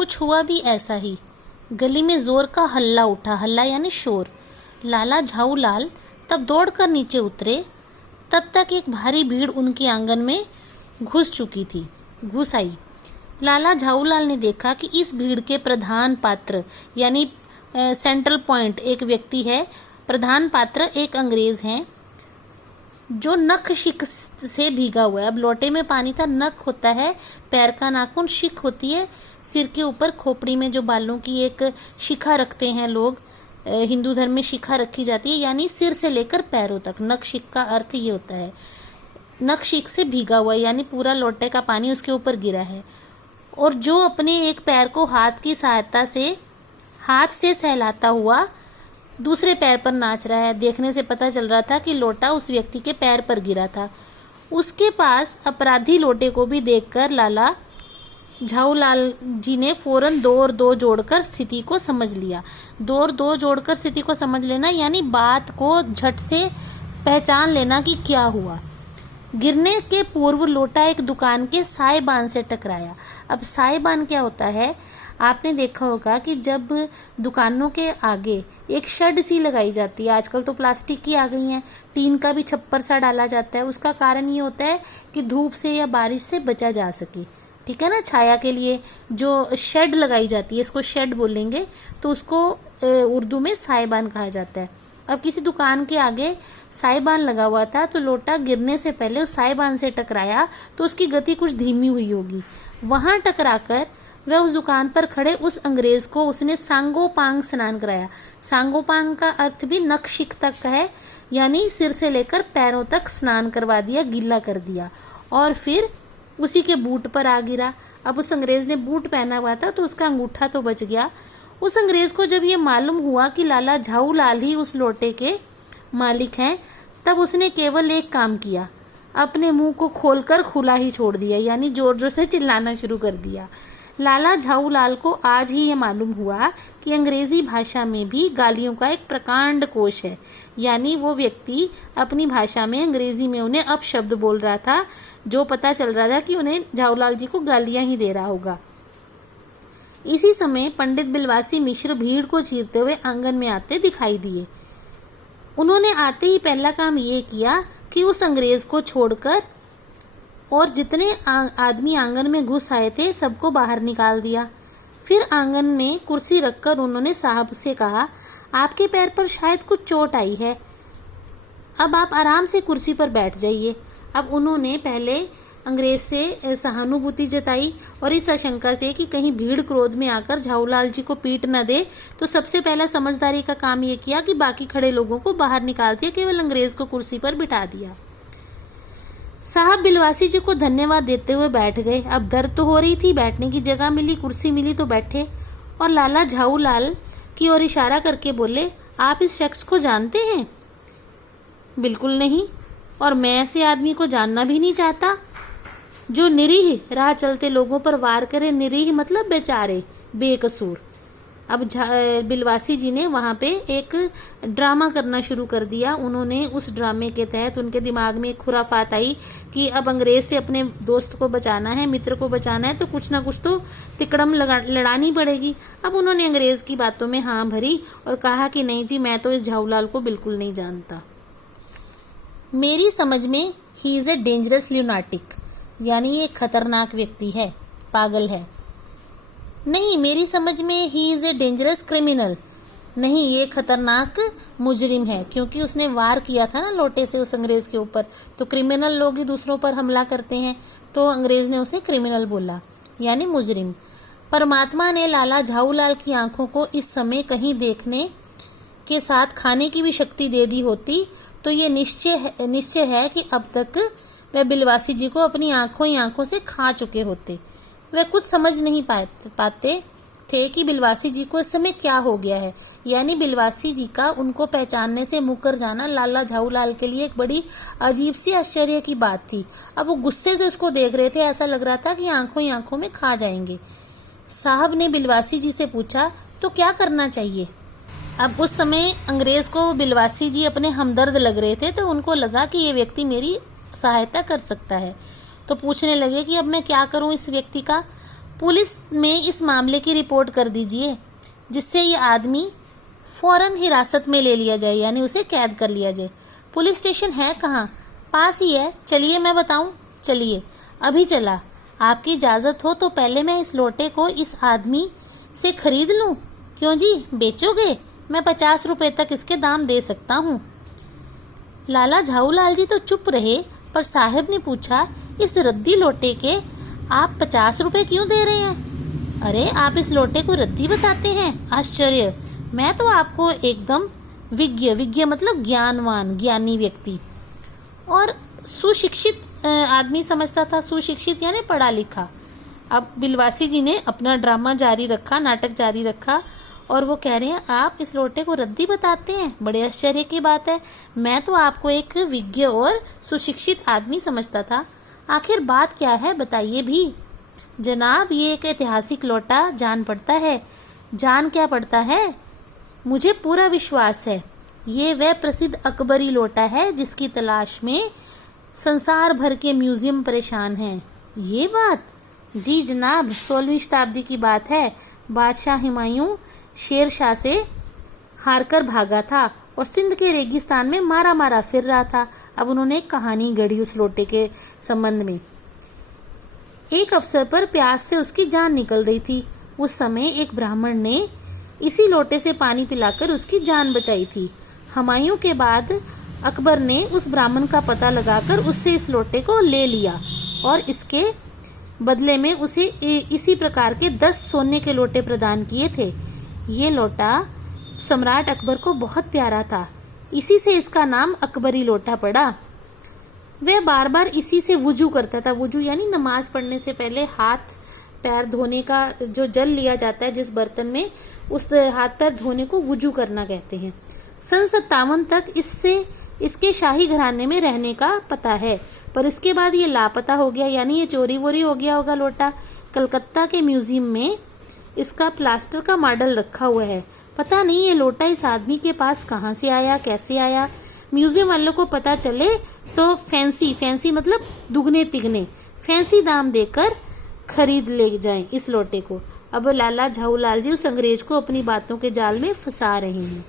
कुछ हुआ भी ऐसा ही। गली में जोर का हल्ला उठा, हल्ला यानी शोर। लाला झाऊलाल तब दौड़कर नीचे उतरे। तब तक एक भारी भीड़ उनके आंगन में घुस आई। लाला झाऊलाल ने देखा कि इस भीड़ के प्रधान पात्र यानी सेंट्रल पॉइंट एक व्यक्ति है। प्रधान पात्र एक अंग्रेज हैं जो नख शिक से भीगा हुआ है। अब लोटे में पानी था, नख होता है पैर का नाखून, शिक होती है सिर के ऊपर खोपड़ी में जो बालों की एक शिखा रखते हैं लोग। हिंदू धर्म में शिखा रखी जाती है यानी सिर से लेकर पैरों तक। नख शिक का अर्थ ये होता है, नख शिक से भीगा हुआ यानी पूरा लोटे का पानी उसके ऊपर गिरा है। और जो अपने एक पैर को हाथ की सहायता से हाथ से सहलाता हुआ दूसरे पैर पर नाच रहा है। देखने से पता चल रहा था कि लोटा उस व्यक्ति के पैर पर गिरा था। उसके पास अपराधी लोटे को भी देखकर लाला झाऊलाल जी ने फौरन 2 और 2 जोड़कर स्थिति को समझ लिया। 2 और 2 जोड़कर स्थिति को समझ लेना यानी बात को झट से पहचान लेना कि क्या हुआ। गिरने के पूर्व लोटा एक दुकान के साइबान से टकराया। अब साइबान क्या होता है? आपने देखा होगा कि जब दुकानों के आगे एक शेड सी लगाई जाती है, आजकल तो प्लास्टिक की आ गई हैं, टीन का भी छप्पर सा डाला जाता है। उसका कारण ये होता है कि धूप से या बारिश से बचा जा सके, ठीक है ना। छाया के लिए जो शेड लगाई जाती है, इसको शेड बोलेंगे, तो उसको उर्दू में साइबान कहा जाता है। अब किसी दुकान के आगे साइबान लगा हुआ था, तो लोटा गिरने से पहले उस साइबान से टकराया, तो उसकी गति कुछ धीमी हुई होगी। वहां टकराकर वह उस दुकान पर खड़े उस अंग्रेज को उसने सांगोपांग स्नान कराया। सांगोपांग का अर्थ भी नख शिक तक का है, यानी सिर से लेकर पैरों तक स्नान करवा दिया, गीला कर दिया, और फिर उसी के बूट पर आ गिरा। अब उस अंग्रेज ने बूट पहना हुआ था तो उसका अंगूठा तो बच गया। उस अंग्रेज को जब ये मालूम हुआ कि लाला झाऊलाल ही उस लोटे के मालिक हैं, तब उसने केवल एक काम किया, अपने मुंह को खोलकर खुला ही छोड़ दिया, यानी जोर जोर से चिल्लाना शुरू कर दिया। लाला झाऊलाल को आज ही ये मालूम हुआ कि अंग्रेजी भाषा में भी गालियों का एक प्रकांड कोश है, यानी वो व्यक्ति अपनी भाषा में अंग्रेजी में उन्हें अपशब्द बोल रहा था, जो पता चल रहा था कि उन्हें झाऊलाल जी को गालियां ही दे रहा होगा। इसी समय पंडित बिलवासी मिश्र भीड़ को चीरते हुए आंगन में आते दिखाई दिए। उन्होंने आते ही पहला काम ये किया कि उस अंग्रेज को छोड़कर और जितने आदमी आंगन में घुस आए थे सबको बाहर निकाल दिया। फिर आंगन में कुर्सी रखकर उन्होंने साहब से कहा, आपके पैर पर शायद कुछ चोट आई है, अब आप आराम से कुर्सी पर बैठ जाइए। अब उन्होंने पहले अंग्रेज से सहानुभूति जताई और इस आशंका से कि कहीं भीड़ क्रोध में आकर झाऊलाल जी को पीट न दे, तो सबसे पहला समझदारी का काम ये किया कि बाकी खड़े लोगों को बाहर निकाल दिया, केवल अंग्रेज को कुर्सी पर बिठा दिया। साहब बिलवासी जी को धन्यवाद देते हुए बैठ गए। अब दर्द तो हो रही थी, बैठने की जगह मिली, कुर्सी मिली तो बैठे, और लाला झाऊलाल की ओर इशारा करके बोले, आप इस शख्स को जानते हैं? बिल्कुल नहीं, और मैं ऐसे आदमी को जानना भी नहीं चाहता जो निरीह राह चलते लोगों पर वार करे। निरीह मतलब बेचारे, बेकसूर। अब बिलवासी जी ने वहां पे एक ड्रामा करना शुरू कर दिया। उन्होंने उस ड्रामे के तहत उनके दिमाग में एक खुराफात आई कि अब अंग्रेज से अपने दोस्त को बचाना है, मित्र को बचाना है, तो कुछ ना कुछ तो तिकड़म लड़ानी पड़ेगी। अब उन्होंने अंग्रेज की बातों में हाँ भरी और कहा कि नहीं जी, मैं तो इस झाऊलाल को बिल्कुल नहीं जानता। मेरी समझ में ही इज ए डेंजरस ल्यूनाटिक, यानी ये खतरनाक व्यक्ति है, पागल है। नहीं, मेरी समझ में he is a dangerous criminal, नहीं ये खतरनाक मुजरिम है, क्योंकि उसने वार किया था ना लोटे से उस अंग्रेज के ऊपर। तो क्रिमिनल लोग ही दूसरों पर हमला करते हैं, तो अंग्रेज ने उसे क्रिमिनल बोला, यानी मुजरिम। परमात्मा ने लाला झाऊलाल की आंखों को इस समय कहीं देखने के साथ खाने की भी शक्ति दे दी होती, तो ये निश्चय है कि अब तक वे बिलवासी जी को अपनी आंखों ही आंखों से खा चुके होते। वे कुछ समझ नहीं पाते थे कि बिलवासी जी को इस समय क्या हो गया है, यानी बिलवासी जी का उनको पहचानने से मुकर जाना लाला झाऊलाल के लिए एक बड़ी अजीब सी आश्चर्य की बात थी। अब वो गुस्से से उसको देख रहे थे, ऐसा लग रहा था कि आंखों ही आंखों में खा जाएंगे। साहब ने बिलवासी जी से पूछा, तो क्या करना चाहिए? अब उस समय अंग्रेज को बिलवासी जी अपने हमदर्द लग रहे थे, तो उनको लगा कि ये व्यक्ति मेरी सहायता कर सकता है, तो पूछने लगे कि अब मैं क्या करूं इस व्यक्ति का। पुलिस में इस मामले की रिपोर्ट कर दीजिए, जिससे ये आदमी फौरन हिरासत में ले लिया जाए, यानी उसे कैद कर लिया जाए। पुलिस स्टेशन है कहाँ? पास ही है। चलिए मैं बताऊं। चलिए, अभी चला। आपकी इजाज़त हो तो पहले मैं इस लोटे को इस आदमी से खरीद लूं। क्यों जी, बेचोगे? मैं 50 रुपए तक इसके दाम दे सकता हूँ। लाला झाऊलाल जी तो चुप रहे, पर साहब ने पूछा, इस रद्दी लोटे के आप 50 रुपए क्यों दे रहे हैं? अरे, आप इस लोटे को रद्दी बताते हैं? आश्चर्य! मैं तो आपको एकदम विज्ञ मतलब ज्ञानवान, ज्ञानी व्यक्ति और सुशिक्षित आदमी समझता था। सुशिक्षित यानी पढ़ा लिखा। अब बिलवासी जी ने अपना ड्रामा जारी रखा, नाटक जारी रखा, और वो कह रहे हैं आप इस लोटे को रद्दी बताते हैं? बड़े आश्चर्य की बात है। मैं तो आपको एक विज्ञ और सुशिक्षित आदमी समझता था। आखिर बात क्या है, बताइए भी। जनाब, ये एक ऐतिहासिक लोटा जान पड़ता है। जान क्या पड़ता है? मुझे पूरा विश्वास है ये वह प्रसिद्ध अकबरी लोटा है जिसकी तलाश में संसार भर के म्यूजियम परेशान हैं। ये बात? जी जनाब, 16वीं शताब्दी की बात है। बादशाह हुमायूं शेर शाह से हारकर भागा था और सिंध के रेगिस्तान में मारा मारा फिर रहा था। अब उन्होंने एक कहानी गढ़ी उस लोटे के संबंध में। एक अवसर पर प्यास से उसकी जान निकल रही थी। उस समय एक ब्राह्मण ने इसी लोटे से पानी पिलाकर उसकी जान बचाई थी। हुमायूं के बाद अकबर ने उस ब्राह्मण का पता लगाकर उससे इस लोटे को ले लिया और इसके बदले में उसे इसी प्रकार के 10 सोने के लोटे प्रदान किए थे। ये लोटा सम्राट अकबर को बहुत प्यारा था, इसी से इसका नाम अकबरी लोटा पड़ा। वह बार बार इसी से वुजू करता था। वुजू यानी नमाज पढ़ने से पहले हाथ पैर धोने का जो जल लिया जाता है जिस बर्तन में, उस हाथ पैर धोने को वुजू करना कहते हैं। सन 57 तक इसके शाही घराने में रहने का पता है, पर इसके बाद ये लापता हो गया, यानी ये चोरी वोरी हो गया होगा लोटा। कलकत्ता के म्यूजियम में इसका प्लास्टर का मॉडल रखा हुआ है। पता नहीं ये लोटा इस आदमी के पास कहाँ से आया, कैसे आया। म्यूजियम वालों को पता चले तो फैंसी मतलब दुगने तिगने फैंसी दाम देकर खरीद ले जाएं इस लोटे को। अब लाला झाऊलाल जी उस अंग्रेज को अपनी बातों के जाल में फंसा रहे हैं।